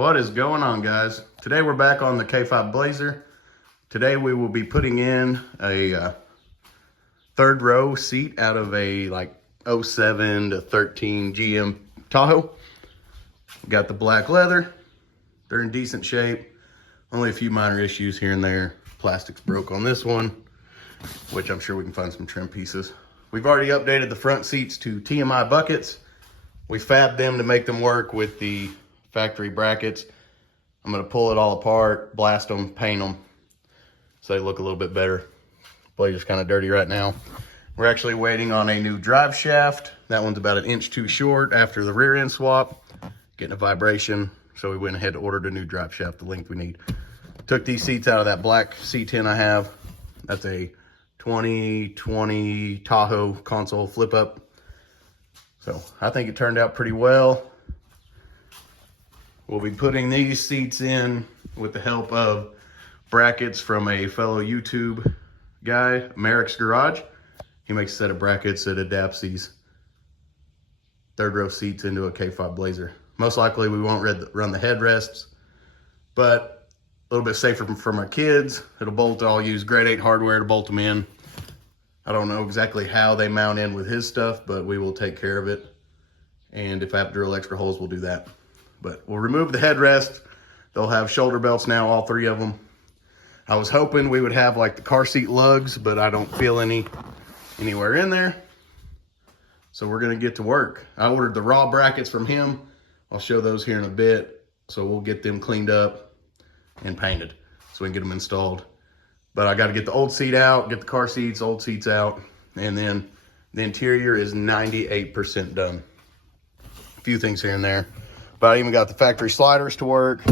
What is going on, guys? Today we're back on the K5 Blazer. Today we will be putting in a third row seat out of a like 07 to 13 GM Tahoe. Got the black leather. They're in decent shape. Only a few minor issues here and there. Plastic's broke on this one, which I'm sure we can find some trim pieces. We've already updated the front seats to TMI buckets. We fabbed them to make them work with the factory brackets. I'm gonna pull it all apart, blast them, paint them, so they look a little bit better. Blazer's kind of dirty right now. We're actually waiting on a new drive shaft. That one's about 1 inch too short after the rear end swap, getting a vibration. So we went ahead and ordered a new drive shaft, the length we need. Took these seats out of that black C10 I have. That's a 2020 Tahoe console flip up. So I think it turned out pretty well. We'll be putting these seats in with the help of brackets from a fellow YouTube guy, Merricks Garage. He makes a set of brackets that adapts these third row seats into a K5 Blazer. Most likely we won't run the headrests, but a little bit safer for my kids. It'll bolt, I'll use grade 8 hardware to bolt them in. I don't know exactly how they mount in with his stuff, but we will take care of it. And if I have to drill extra holes, we'll do that. But we'll remove the headrest. They'll have shoulder belts now, all 3 of them. I was hoping we would have like the car seat lugs, but I don't feel anywhere in there. So we're gonna get to work. I ordered the raw brackets from him. I'll show those here in a bit. So we'll get them cleaned up and painted so we can get them installed. But I gotta get the old seat out, get the car seats, old seats out, and then the interior is 98% done. A few things here and there. But I even got the factory sliders to work.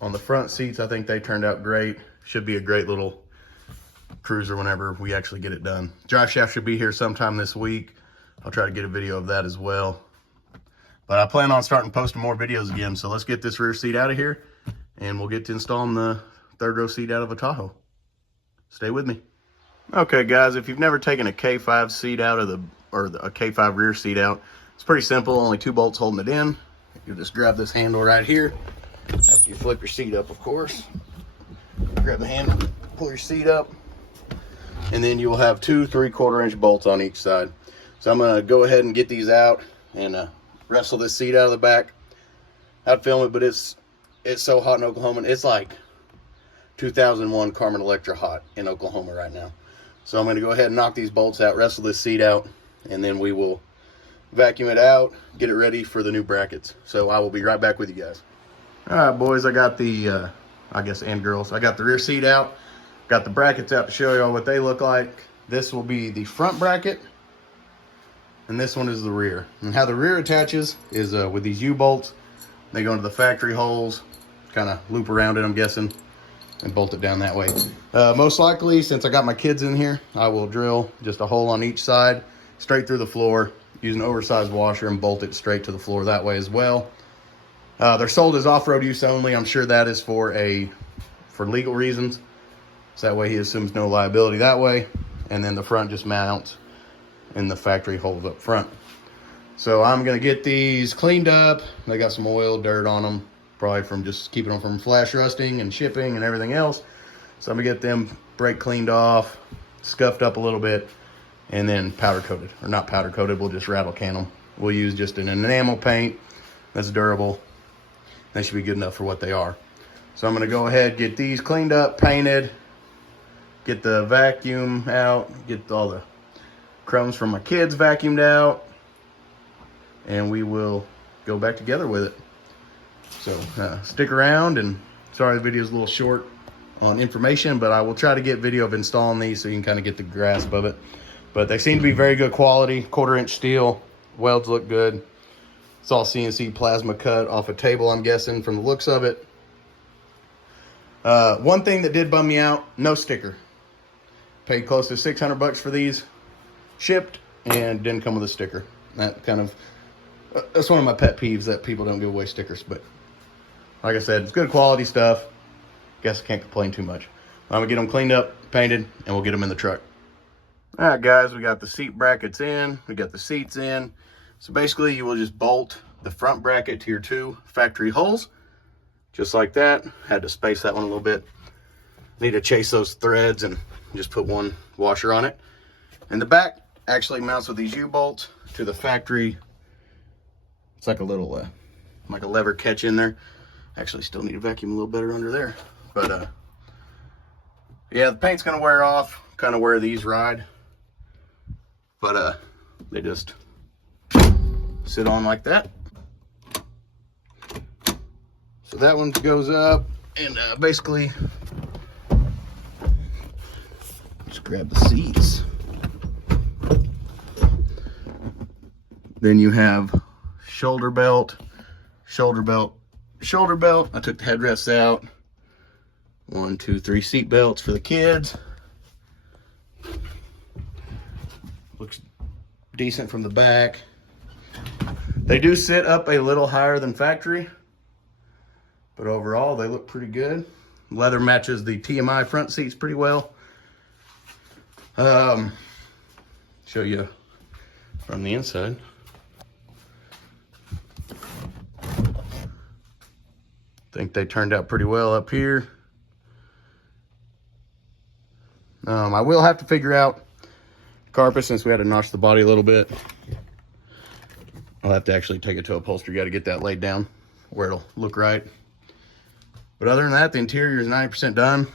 On the front seats, I think they turned out great. Should be a great little cruiser whenever we actually get it done. Drive shaft should be here sometime this week. I'll try to get a video of that as well. But I plan on starting posting more videos again. So let's get this rear seat out of here and we'll get to installing the third row seat out of a Tahoe. Stay with me. Okay, guys, if you've never taken a K5 seat out of a K5 rear seat out, it's pretty simple, only 2 bolts holding it in. You just grab this handle right here. After you flip your seat up, of course. Grab the handle, pull your seat up, and then you will have 2 3/4 inch bolts on each side. So I'm gonna go ahead and get these out and wrestle this seat out of the back. I'd film it, but it's so hot in Oklahoma. It's like 2001 Carmen Electra hot in Oklahoma right now. So I'm gonna go ahead and knock these bolts out, wrestle this seat out, and then we will vacuum it out, get it ready for the new brackets. So I will be right back with you guys. All right, boys, I got the, I guess, and girls, I got the rear seat out, got the brackets out to show y'all what they look like. This will be the front bracket, and this one is the rear. And how the rear attaches is with these U-bolts. They go into the factory holes, kind of loop around it, I'm guessing, and bolt it down that way. Most likely, since I got my kids in here, I will drill just a hole on each side, straight through the floor, use an oversized washer and bolt it straight to the floor that way as well. They're sold as off-road use only. I'm sure that is for legal reasons. So that way he assumes no liability that way. And then the front just mounts in the factory holes up front. So I'm gonna get these cleaned up. They got some oil, dirt on them, probably from just keeping them from flash rusting and shipping and everything else. So I'm gonna get them brake cleaned off, scuffed up a little bit, and then powder coated, or not powder coated, we'll just rattle can them. We'll use just an enamel paint that's durable. They should be good enough for what they are. So I'm gonna go ahead, get these cleaned up, painted, get the vacuum out, get all the crumbs from my kids vacuumed out, and we will go back together with it. So stick around, and sorry the video is a little short on information, but I will try to get video of installing these so you can kind of get the grasp of it. But they seem to be very good quality, 1/4 inch steel, welds look good. It's all CNC plasma cut off a table, I'm guessing, from the looks of it. One thing that did bum me out, no sticker. Paid close to 600 bucks for these, shipped, and didn't come with a sticker. That kind of, that's one of my pet peeves, that people don't give away stickers. But like I said, it's good quality stuff. Guess I can't complain too much. I'm gonna get them cleaned up, painted, and we'll get them in the truck. All right, guys, we got the seat brackets in, we got the seats in. So basically you will just bolt the front bracket to your 2 factory holes, just like that. Had to space that one a little bit. Need to chase those threads and just put 1 washer on it. And the back actually mounts with these U-bolts to the factory. It's like a little, like a lever catch in there. Actually still need to vacuum a little better under there. But yeah, the paint's gonna wear off, kind of where these ride. But they just sit on like that. So that one goes up, and basically just grab the seats. Then you have shoulder belt, shoulder belt, shoulder belt. I took the headrests out. 1, 2, 3 seat belts for the kids. Looks decent from the back. They do sit up a little higher than factory, but overall they look pretty good. Leather matches the TMI front seats pretty well. Show you from the inside. Think they turned out pretty well up here. I will have to figure out carpet, since we had to notch the body a little bit. I'll have to actually take it to a upholstery guy to get that laid down where it'll look right. But other than that, the interior is 90% done.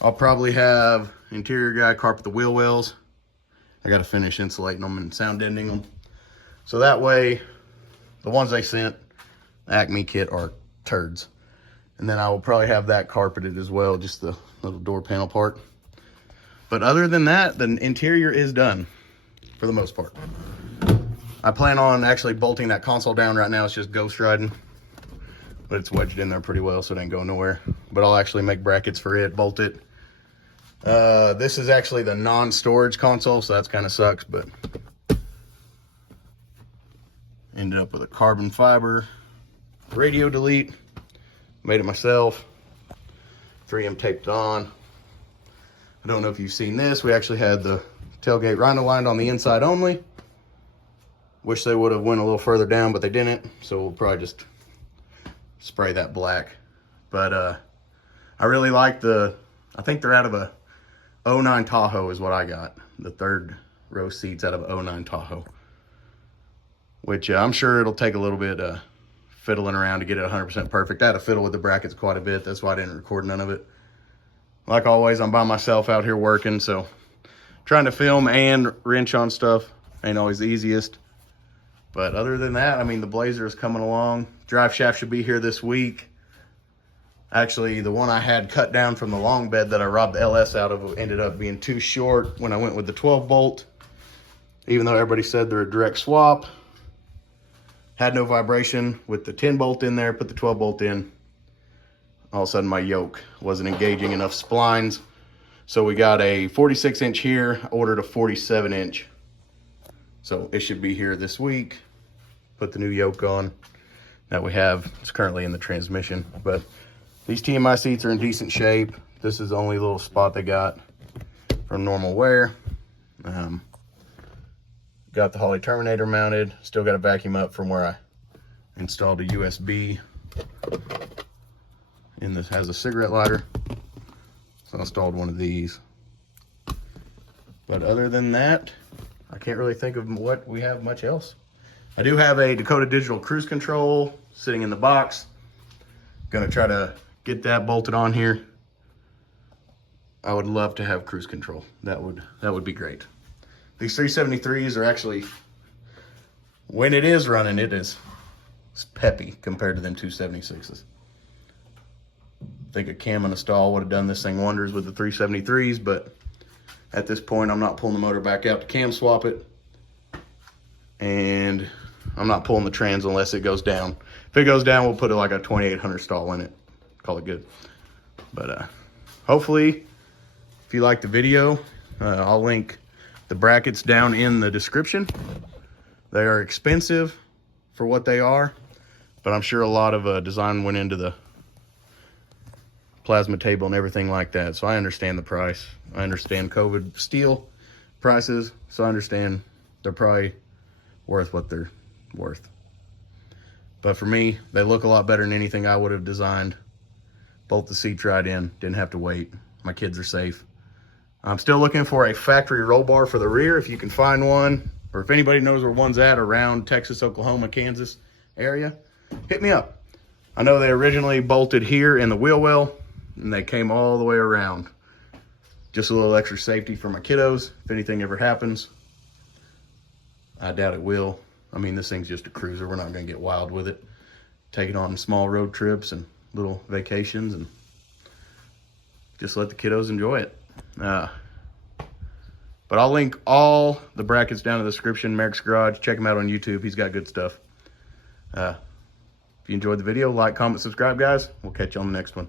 I'll probably have interior guy carpet the wheel wells. I got to finish insulating them and sound deadening them. So that way, the ones they sent, the Acme kit, are turds. And then I will probably have that carpeted as well, just the little door panel part. But other than that, the interior is done for the most part. I plan on actually bolting that console down right now. It's just ghost riding, but it's wedged in there pretty well, so it ain't going nowhere. But I'll actually make brackets for it, bolt it. This is actually the non-storage console, so that's kind of sucks, but ended up with a carbon fiber radio delete. Made it myself. 3M taped it on. I don't know if you've seen this. We actually had the tailgate rhino lined on the inside only. Wish they would have went a little further down, but they didn't. So we'll probably just spray that black. But I really like I think they're out of a 09 Tahoe is what I got. The 3rd row seats out of a 09 Tahoe. Which I'm sure it'll take a little bit fiddling around to get it 100% perfect. I had to fiddle with the brackets quite a bit. That's why I didn't record none of it. Like always, I'm by myself out here working, so trying to film and wrench on stuff ain't always the easiest. But other than that, I mean, the Blazer is coming along. Drive shaft should be here this week. Actually, the one I had cut down from the long bed that I robbed the LS out of ended up being too short when I went with the 12 bolt. Even though everybody said they're a direct swap. Had no vibration with the 10 bolt in there, put the 12 bolt in. All of a sudden my yoke wasn't engaging enough splines. So we got a 46 inch here, ordered a 47 inch. So it should be here this week. Put the new yoke on that we have. It's currently in the transmission, but these TMI seats are in decent shape. This is the only little spot they got from normal wear. Got the Holley Terminator mounted. Still got to vacuum up from where I installed a USB. And this has a cigarette lighter. So I installed one of these. But other than that, I can't really think of what we have much else. I do have a Dakota Digital cruise control sitting in the box. Gonna try to get that bolted on here. I would love to have cruise control. That would be great. These 373s are actually, when it is running, it's peppy compared to them 276s. I think a cam and a stall would have done this thing wonders with the 373s, but at this point, I'm not pulling the motor back out to cam swap it. And I'm not pulling the trans unless it goes down. If it goes down, we'll put like a 2800 stall in it. Call it good. But hopefully, if you like the video, I'll link the brackets down in the description. They are expensive for what they are, but I'm sure a lot of design went into the plasma table and everything like that. So I understand the price. I understand COVID steel prices, so I understand they're probably worth what they're worth. But for me, they look a lot better than anything I would have designed. Bolt the seats right in, didn't have to wait. My kids are safe. I'm still looking for a factory roll bar for the rear, if you can find one, or if anybody knows where one's at around Texas, Oklahoma, Kansas area, hit me up. I know they originally bolted here in the wheel well, and they came all the way around. Just a little extra safety for my kiddos, if anything ever happens. I doubt it will. I mean, this thing's just a cruiser. We're not gonna get wild with it. Take it on small road trips and little vacations and just let the kiddos enjoy it. But I'll link all the brackets down in the description. Merricks Garage, check him out on YouTube. He's got good stuff. If you enjoyed the video, like, comment, subscribe, guys. We'll catch you on the next one.